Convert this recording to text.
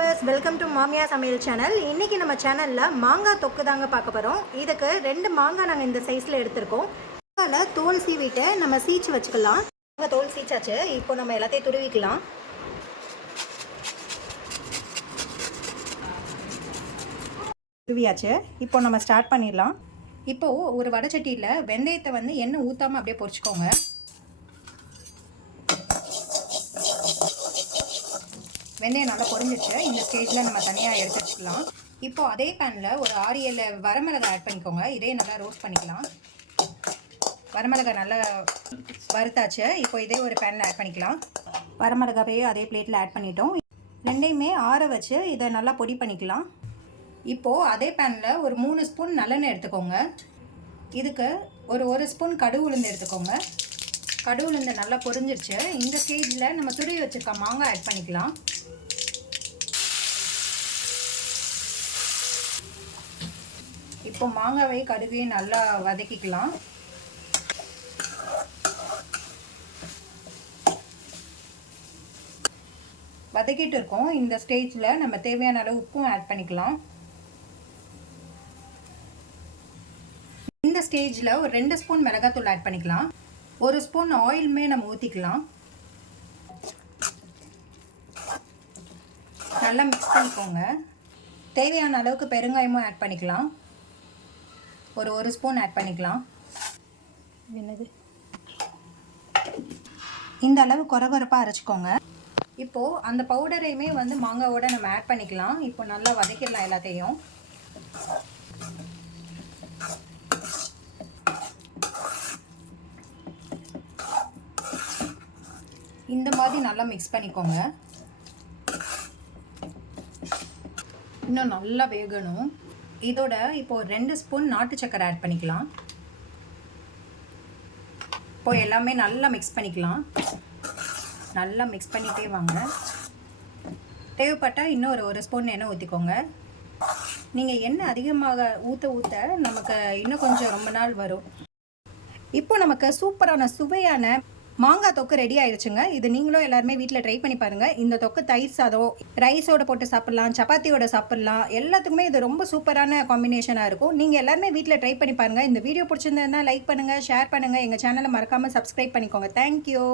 Welcome to மாமியா சமையல் channel. இன்றைக்கி நம்ம சேனலில் மாங்காய் தொக்கு தாங்க பார்க்க போகிறோம். இதுக்கு 2 மாங்காய் நாங்கள் இந்த சைஸில் எடுத்திருக்கோம். மாங்காயில் தோல் சீவிட்டு நம்ம சீச்சு வச்சுக்கலாம். தோல் சீச்சாச்சு. இப்போ நம்ம எல்லாத்தையும் துருவிக்கலாம். துருவியாச்சு. இப்போ நம்ம ஸ்டார்ட் பண்ணிடலாம். இப்போது ஒரு வடைச்சட்டியில் வெந்தயத்தை எண்ணெய் ஊற்றாமல் அப்படியே பொரிச்சுக்கோங்க. வெந்தயம் நல்லா பொரிஞ்சிச்சு. இந்த ஸ்டேஜில் நம்ம தனியாக எடுத்து வச்சுக்கலாம். இப்போது அதே பேனில் ஒரு 6-7 வரமிளகாய் ஆட் பண்ணிக்கோங்க. இதே நல்லா ரோஸ்ட் பண்ணிக்கலாம். வரமிளகாய் நல்லா வறுத்தாச்சு. இப்போ இதே ஒரு பேனில் ஆட் பண்ணிக்கலாம். வரமிளகாயே அதே பிளேட்டில் ஆட் பண்ணிட்டோம். ரெண்டையுமே ஆற வச்சு இதை நல்லா பொடி பண்ணிக்கலாம். இப்போது அதே பேனில் ஒரு 3 ஸ்பூன் நல்லெண்ணெய் எடுத்துக்கோங்க. இதுக்கு ஒரு ஸ்பூன் கடுகு உளுந்து எடுத்துக்கோங்க. கடுகு உளுந்து நல்லா பொரிஞ்சிருச்சு. இந்த ஸ்டேஜில் நம்ம துருவி வச்சுருக்க மாங்காய் ஆட் பண்ணிக்கலாம். இப்போ மாங்காவை கடுகையும் நல்லா வதக்கிக்கலாம். வதக்கிட்டு இருக்கோம். இந்த ஸ்டேஜில் நம்ம தேவையான அளவு உப்பும் ஆட் பண்ணிக்கலாம். இந்த ஸ்டேஜில் ஒரு 2 ஸ்பூன் மிளகாத்தூள் ஆட் பண்ணிக்கலாம். 1 ஸ்பூன் ஆயிலுமே நம்ம ஊற்றிக்கலாம். நல்லா மிக்ஸ் பண்ணிக்கோங்க. தேவையான அளவுக்கு பெருங்காயமும் ஆட் பண்ணிக்கலாம். ஒரு ஸ்பூன் ஆட் பண்ணிக்கலாம். என்னது இந்த அளவு கொரகொரப்பாக அரைச்சிக்கோங்க. இப்போது அந்த பவுடரையுமே மாங்காவோட நம்ம ஆட் பண்ணிக்கலாம். இப்போ நல்லா வதக்கிடலாம் எல்லாத்தையும். இந்த மாதிரி நல்லா மிக்ஸ் பண்ணிக்கோங்க. இன்னும் நல்லா வேகணும். இதோட இப்போது 2 ஸ்பூன் நாட்டு சக்கரை ஆட் பண்ணிக்கலாம். இப்போ எல்லாமே நல்லா மிக்ஸ் பண்ணிக்கலாம். நல்லா மிக்ஸ் பண்ணிகிட்டே வாங்க. தேவைப்பட்டால் இன்னும் ஒரு ஸ்பூன் எண்ணெய் ஊற்றிக்கோங்க. நீங்கள் எண்ணெய் அதிகமாக ஊற்ற நமக்கு இன்னும் கொஞ்சம் ரொம்ப நாள் வரும். இப்போ நமக்கு சூப்பரான சுவையான மாங்காய் தொக்கு ரெடி ஆயிடுச்சுங்க. இது நீங்களும் எல்லாருமே வீட்டில் ட்ரை பண்ணி பாருங்கள். இந்த தொக்கு தயிர் சாதம், ரைஸோட போட்டு சாப்பிட்லாம், சப்பாத்தியோட சாப்பிட்லாம். எல்லாத்துக்குமே இது ரொம்ப சூப்பரான காம்பினேஷனாக இருக்கும். நீங்கள் எல்லாருமே வீட்டில் ட்ரை பண்ணி பாருங்கள். இந்த வீடியோ பிடிச்சிருந்ததுன்னா லைக் பண்ணுங்கள், ஷேர் பண்ணுங்கள். எங்கள் சேனலை மறக்காமல் சப்ஸ்கிரைப் பண்ணிக்கோங்க. தேங்க்யூ.